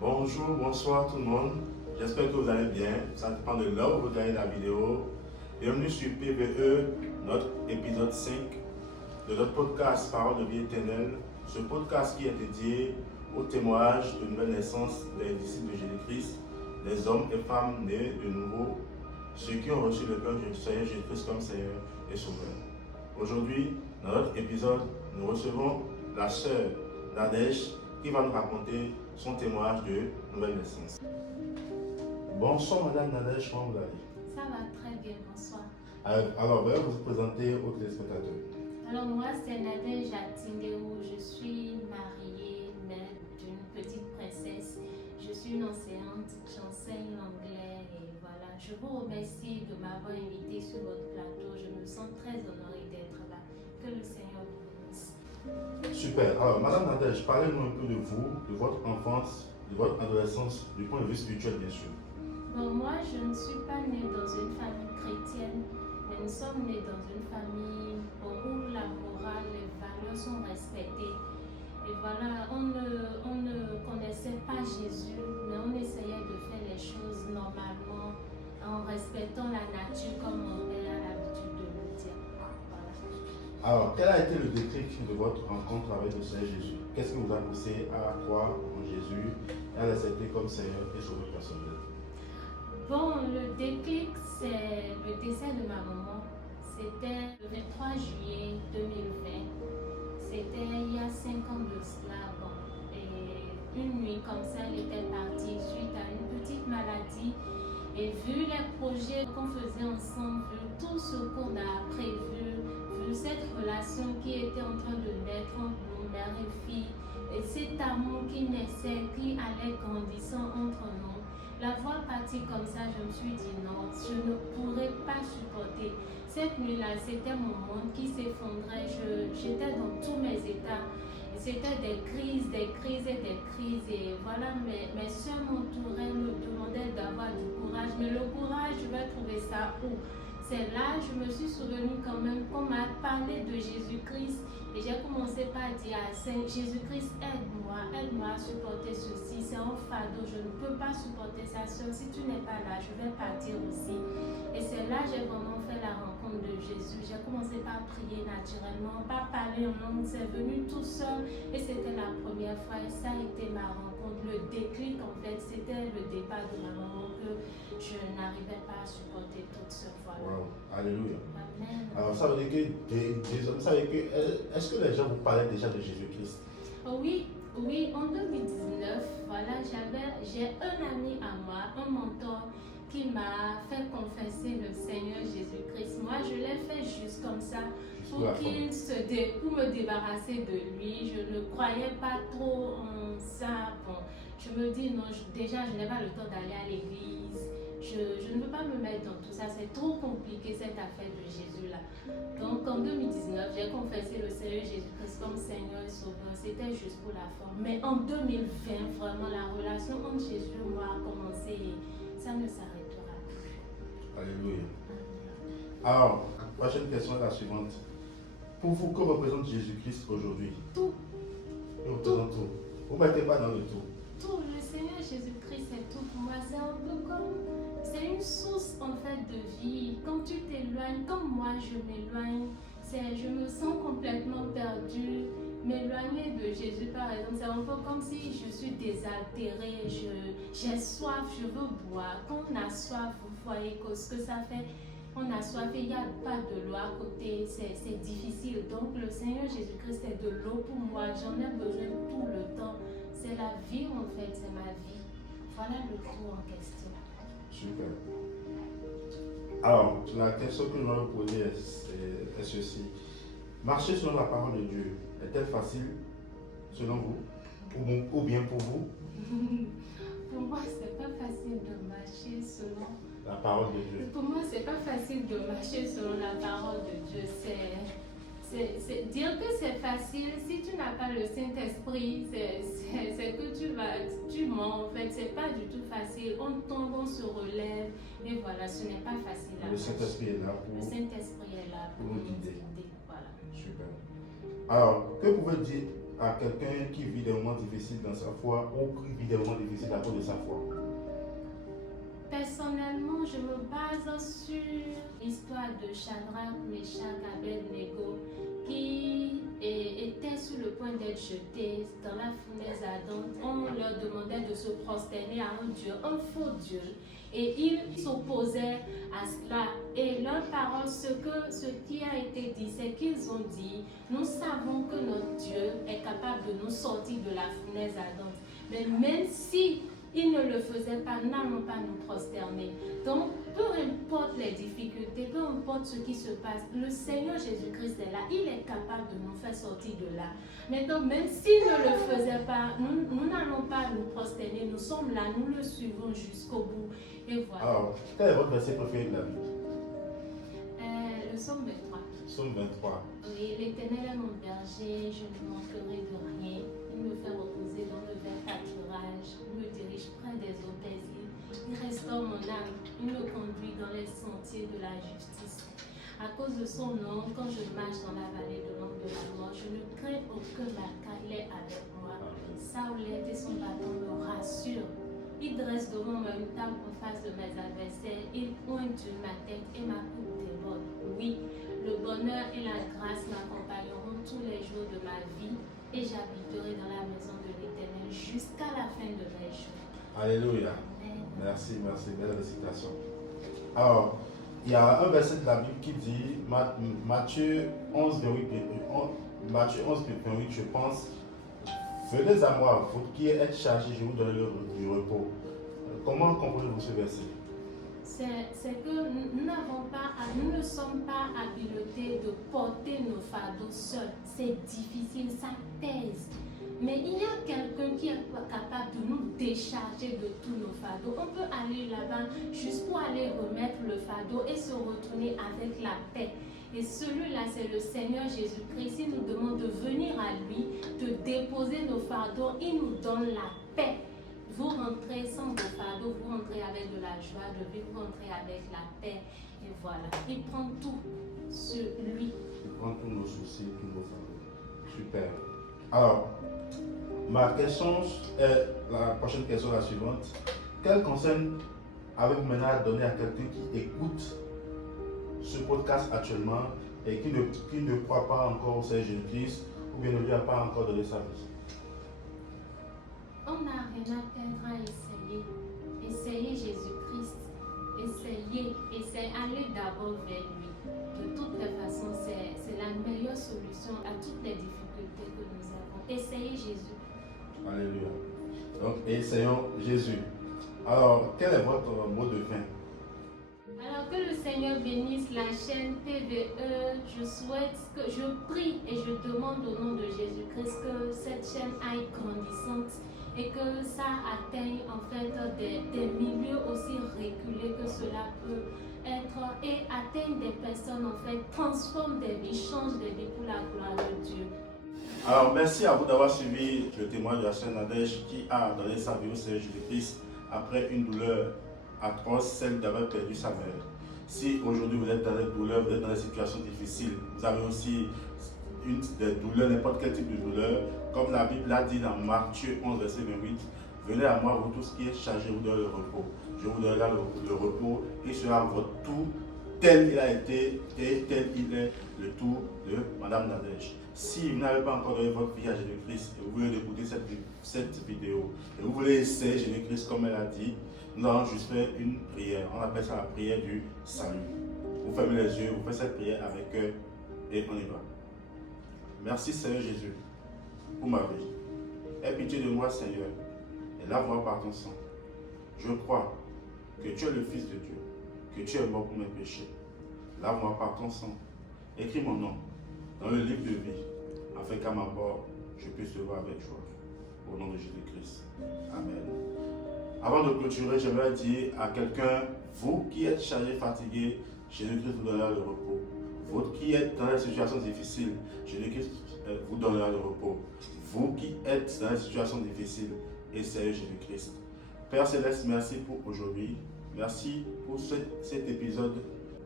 Bonjour, bonsoir tout le monde. J'espère que vous allez bien. Ça dépend de là où vous regardez la vidéo. Bienvenue sur PVE, notre épisode 5 de notre podcast Parole de vie éternelle. Ce podcast qui est dédié au témoignage de nouvelle naissance des disciples de Jésus-Christ, des hommes et femmes nés de nouveau, ceux qui ont reçu le cœur du Seigneur Jésus-Christ comme Seigneur et Sauveur. Aujourd'hui, dans notre épisode, nous recevons la sœur Nadège qui va nous raconter son témoignage de nouvelle naissance. Bonsoir Madame Nadège, comment vous allez? Ça va très bien, bonsoir. Alors, veuillez vous présenter aux téléspectateurs. Alors moi, c'est Nadège Atindéou. Je suis mariée, mère d'une petite princesse. Je suis une enseignante, j'enseigne l'anglais et voilà. Je vous remercie de m'avoir invitée sur votre plateau. Je me sens très honorée d'être là. Que le Seigneur vous bénisse. Super. Alors, Madame Nadège, parlez-nous un peu de vous, de votre enfance, de votre adolescence, du point de vue spirituel bien sûr. Bon, moi, je ne suis pas née dans une famille chrétienne, mais nous sommes nés dans une famille où la morale, les valeurs sont respectées. Et voilà, on ne connaissait pas Jésus, mais on essayait de faire les choses normalement, en respectant la nature comme mon père a l'habitude de le dire. Voilà. Alors, quel a été le déclic de votre rencontre avec le Seigneur Jésus? Qu'est-ce qui vous a poussé à croire en Jésus et à l'accepter comme Seigneur et Sauveur personnel? Bon, le déclic, c'est le décès de ma maman. C'était le 23 juillet 2020. C'était il y a 5 ans de cela. Bon. Et une nuit comme ça, elle était partie suite à une petite maladie. Et vu les projets qu'on faisait ensemble, vu tout ce qu'on a prévu, vu cette relation qui était en train de naître entre nous, mère et fille, et cet amour qui naissait, qui allait grandissant entre nous, la voir partir comme ça, je me suis dit non, je ne pourrais pas supporter. Cette nuit-là, c'était mon monde qui s'effondrait. J'étais dans tous mes états. C'était des crises et des crises. Et voilà, mes soeurs m'entouraient, me demandaient d'avoir du courage. Mais le courage, je vais trouver ça où? C'est là, je me suis souvenue quand même qu'on m'a parlé de Jésus-Christ. Et j'ai commencé par dire à Saint Jésus-Christ, aide-moi à supporter ceci. C'est un fardeau, je ne peux pas supporter ça seule. Si tu n'es pas là, je vais partir aussi. Et c'est là que j'ai vraiment fait la rencontre de Jésus. J'ai commencé par prier naturellement, par parler en langue. C'est venu tout seul. Et c'était la première fois. Et ça a été ma rencontre. Le déclic, en fait, c'était le départ de ma maman que je n'arrivais pas à supporter toute seule. Voilà. Wow. Alléluia. Amen. Alors, ça veut dire que, est-ce que les gens vous parlaient déjà de Jésus-Christ? Oui, en 2019, voilà, j'ai un ami à moi, un mentor, qui m'a fait confesser le Seigneur Jésus-Christ. Moi, je l'ai fait juste comme ça, pour me débarrasser de lui. Je ne croyais pas trop en ça. Bon, je me dis, non, déjà, je n'ai pas le temps d'aller à l'église. Je ne veux pas me mettre dans tout ça, c'est trop compliqué cette affaire de Jésus-là. Donc en 2019, j'ai confessé le Seigneur Jésus-Christ comme Seigneur et Sauveur. C'était juste pour la forme. Mais en 2020, vraiment, la relation entre Jésus et moi a commencé et ça ne s'arrêtera plus. Alléluia. Alors, la prochaine question est la suivante. Pour vous, que représente Jésus-Christ aujourd'hui? Tout. Il représente tout. Vous ne mettez pas dans le tout. Tout, le Seigneur Jésus-Christ, c'est tout pour moi. C'est un peu comme, c'est une source en fait de vie. Quand tu t'éloignes, comme moi je m'éloigne, je me sens complètement perdue. M'éloigner de Jésus par exemple, c'est un peu comme si je suis désaltérée, j'ai soif, je veux boire. Quand on a soif, vous voyez ce que ça fait. On a soif et il n'y a pas de l'eau à côté, c'est difficile. Donc le Seigneur Jésus-Christ est de l'eau pour moi, j'en ai besoin tout le temps. C'est la vie en fait, c'est ma vie. Voilà le tout en question. Super. Alors, la question que je vais vous poser est ceci. Marcher selon la parole de Dieu, est-elle facile selon vous ou bien pour vous? Pour moi, c'est pas facile de marcher selon la parole de Dieu. Pour moi, c'est pas facile de marcher selon la parole de Dieu. C'est dire que c'est facile si tu n'as pas le Saint-Esprit, c'est que tu mens en fait, c'est pas du tout facile. On tombe, on se relève, et voilà, ce n'est pas facile à Le Saint-Esprit est là pour Le Saint-Esprit est là pour nous nous guider. guider. Voilà. Super. Alors, que pouvez-vous à quelqu'un qui vit des moments difficiles dans sa foi ou qui vit des moments difficiles à cause de sa foi? Personnellement, je me base sur l'histoire de Shadrach, Meshach, Abednego qui étaient sur le point d'être jetés dans la fournaise ardente. On leur demandait de se prosterner à un Dieu, un faux Dieu. Et ils s'opposaient à cela. Et leur parole, ce qui a été dit, c'est qu'ils ont dit, nous savons que notre Dieu est capable de nous sortir de la fournaise ardente. Mais même si ils ne le faisaient pas, nous n'allons pas nous prosterner. Donc, peu importe les difficultés, peu importe ce qui se passe, le Seigneur Jésus-Christ est là. Il est capable de nous faire sortir de là. Maintenant, même s'il ne le faisait pas, nous n'allons pas nous prosterner. Nous sommes là, nous le suivons jusqu'au bout. Et voilà. Alors, quel est votre verset préféré de la Bible? Le psaume 23. Psaume 23. Oui, l'Éternel est mon berger, je ne manquerai de rien. Il me fait reposer dans le vert pâturage. Il me dirige près des eaux paisibles. Il restaure mon âme. Il me conduit dans les sentiers de la justice. À cause de son nom, quand je marche dans la vallée de l'ombre de la mort, je ne crains aucun mal car il est avec moi. Sa houlette et son bâton me rassurent. Il dresse devant moi une table en face de mes adversaires. Il pointe ma tête et ma coupe déborde. Oui, le bonheur et la grâce m'accompagneront tous les jours de ma vie et j'habiterai dans la maison de l'Éternel jusqu'à la fin de mes jours. Alléluia. Amen. Merci, belle récitation. Alors, il y a un verset de la Bible qui dit, Matthieu 11, Matthieu 11, 28, je pense, venez à moi, vous qui êtes chargés, je vous donnerai du repos. Comment comprenez-vous ce verset? C'est que nous ne sommes pas habilités de porter nos fardeaux seuls. C'est difficile, ça pèse. Mais il y a quelqu'un qui est capable de nous décharger de tous nos fardeaux. On peut aller là-bas juste pour aller remettre le fardeau et se retourner avec la paix. Et celui-là, c'est le Seigneur Jésus-Christ. Il nous demande de venir à lui, de déposer nos fardeaux. Il nous donne la paix. Vous rentrez sans vos fardeaux, vous rentrez avec de la joie de vivre, vous rentrez avec la paix. Et voilà, il prend tout sur lui. Il prend tous nos soucis, tous nos fardeaux. Super. Alors, ma question est, la prochaine question est la suivante. Quel conseil avez-vous maintenant à donner à quelqu'un qui écoute ce podcast actuellement et qui ne croit pas encore au Seigneur Jésus-Christ ou bien ne lui a pas encore donné sa vie? On n'a rien à perdre à essayer. Essayez Jésus-Christ. Essayez. Allez d'abord vers lui. De toutes les façons, c'est la meilleure solution à toutes les difficultés que nous avons. Essayez Jésus. Alléluia. Donc, essayons Jésus. Alors, quel est votre mot de fin? Alors que le Seigneur bénisse la chaîne PVE, je prie et je demande au nom de Jésus-Christ que cette chaîne aille grandissante et que ça atteigne en fait des milieux aussi reculés que cela peut être et atteigne des personnes en fait, transforme des vies, change des vies pour la gloire de Dieu. Alors, merci à vous d'avoir suivi le témoignage de la chaîne Nadège qui a donné sa vie au Seigneur Jésus-Christ après une douleur atroce, celle d'avoir perdu sa mère. Si aujourd'hui vous êtes dans des douleurs, vous êtes dans des situations difficiles, vous avez aussi des douleurs, n'importe quel type de douleur, comme la Bible l'a dit dans Matthieu 11, verset 28, venez à moi, vous tous qui êtes chargés, vous donnerez le repos. Je vous donnerai le repos et sera votre tour tel il a été et tel il est le tour de Madame Nadège. Si vous n'avez pas encore donné votre vie à Jésus-Christ et vous voulez écouter cette vidéo et vous voulez essayer Jésus-Christ comme elle a dit, nous allons juste faire une prière. On appelle ça la prière du salut. Vous fermez les yeux, vous faites cette prière avec eux et on y va. Merci Seigneur Jésus pour ma vie. Aie pitié de moi Seigneur et lave-moi par ton sang. Je crois que tu es le Fils de Dieu, que tu es mort pour mes péchés. Lave-moi par ton sang. Écris mon nom dans le livre de vie, afin qu'à ma mort, je puisse le voir avec joie. Au nom de Jésus-Christ. Amen. Avant de clôturer, j'aimerais dire à quelqu'un, vous qui êtes chargé, fatigué, Jésus-Christ vous donnera le repos. Vous qui êtes dans des situations difficiles, Jésus-Christ vous donnera le repos. Vous qui êtes dans des situations difficiles, essayez Jésus-Christ. Père Céleste, merci pour aujourd'hui. Merci pour cet épisode.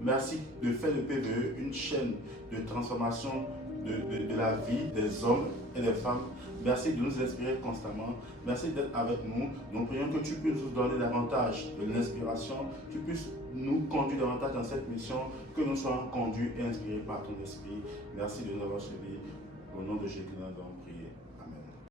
Merci de faire de PVE une chaîne de transformation de la vie des hommes et des femmes Merci de nous inspirer constamment. Merci d'être avec nous. Nous prions que tu puisses nous donner davantage de l'inspiration, tu puisses nous conduire davantage dans cette mission, que nous soyons conduits et inspirés par ton esprit. Merci de nous avoir suivis. Au nom de Jésus, nous avons prié.